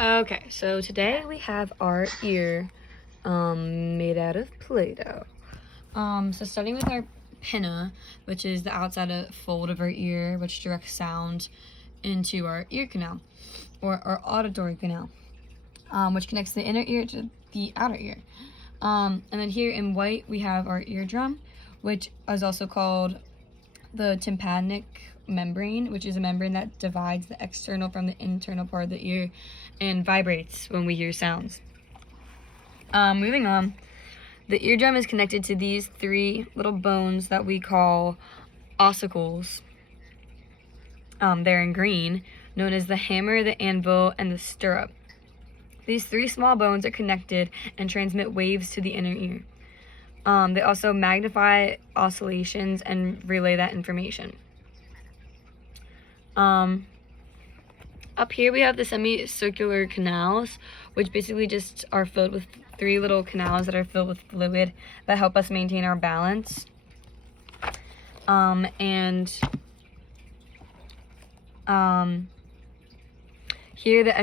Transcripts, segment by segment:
Okay, so today we have our ear made out of Play-Doh. So starting with our pinna, which is the outside fold of our ear, which directs sound into our ear canal, or our auditory canal, which connects the inner ear to the outer ear. And then here in white, we have our eardrum, which is also called the tympanic membrane, which is a membrane that divides the external from the internal part of the ear and vibrates when we hear sounds. Moving on, the eardrum is connected to these three little bones that we call ossicles. They're in green, known as the hammer, the anvil, and the stirrup. These three small bones are connected and transmit waves to the inner ear. They also magnify oscillations and relay that information. Up here we have the semicircular canals, which basically just are filled with three little canals that are filled with fluid that help us maintain our balance. Here the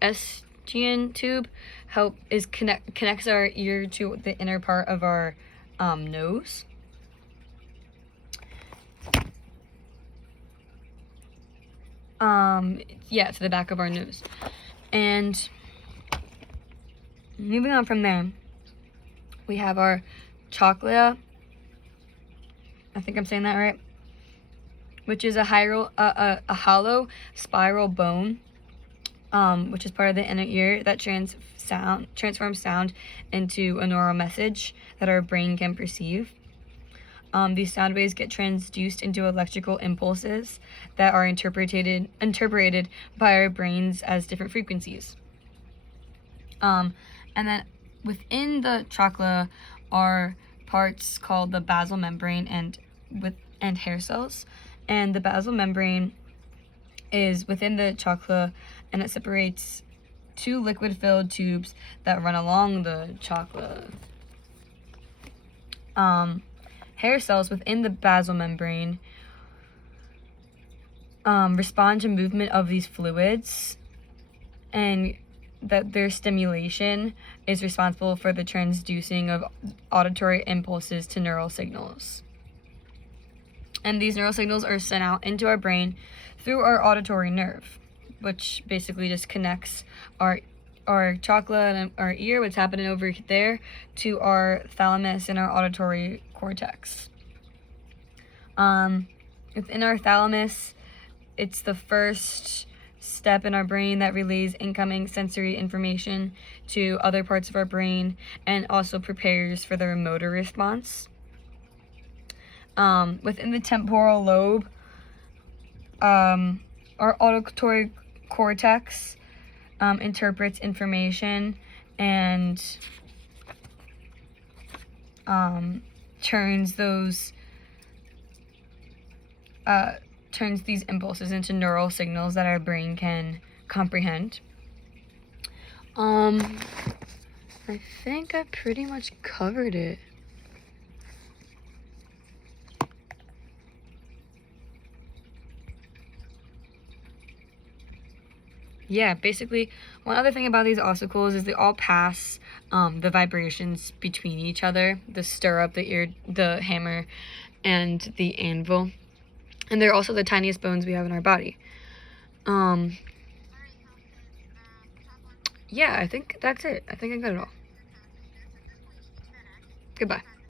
Escherichian tube connects our ear to the inner part of our nose. To the back of our nose. And moving on from there, we have our trochlea. I think I'm saying that right. Which is a hollow spiral bone, which is part of the inner ear that transforms sound into a neural message that our brain can perceive. These sound waves get transduced into electrical impulses that are interpreted by our brains as different frequencies. And then within the trochlea are parts called the basal membrane and hair cells. And the basal membrane is within the trochlea, and it separates two liquid-filled tubes that run along the trochlea. Hair cells within the basal membrane respond to movement of these fluids, and that their stimulation is responsible for the transducing of auditory impulses to neural signals. And these neural signals are sent out into our brain through our auditory nerve, which basically just connects our trochlea and our ear, what's happening over there, to our thalamus and our auditory cortex. Within our thalamus, it's the first step in our brain that relays incoming sensory information to other parts of our brain and also prepares for the motor response. Within the temporal lobe, our auditory cortex interprets information and turns these impulses into neural signals that our brain can comprehend. I think I pretty much covered it. Yeah, basically, one other thing about these ossicles is they all pass the vibrations between each other, the stirrup, the hammer, and the anvil. And they're also the tiniest bones we have in our body. Yeah, I think that's it. I think I got it all. Goodbye.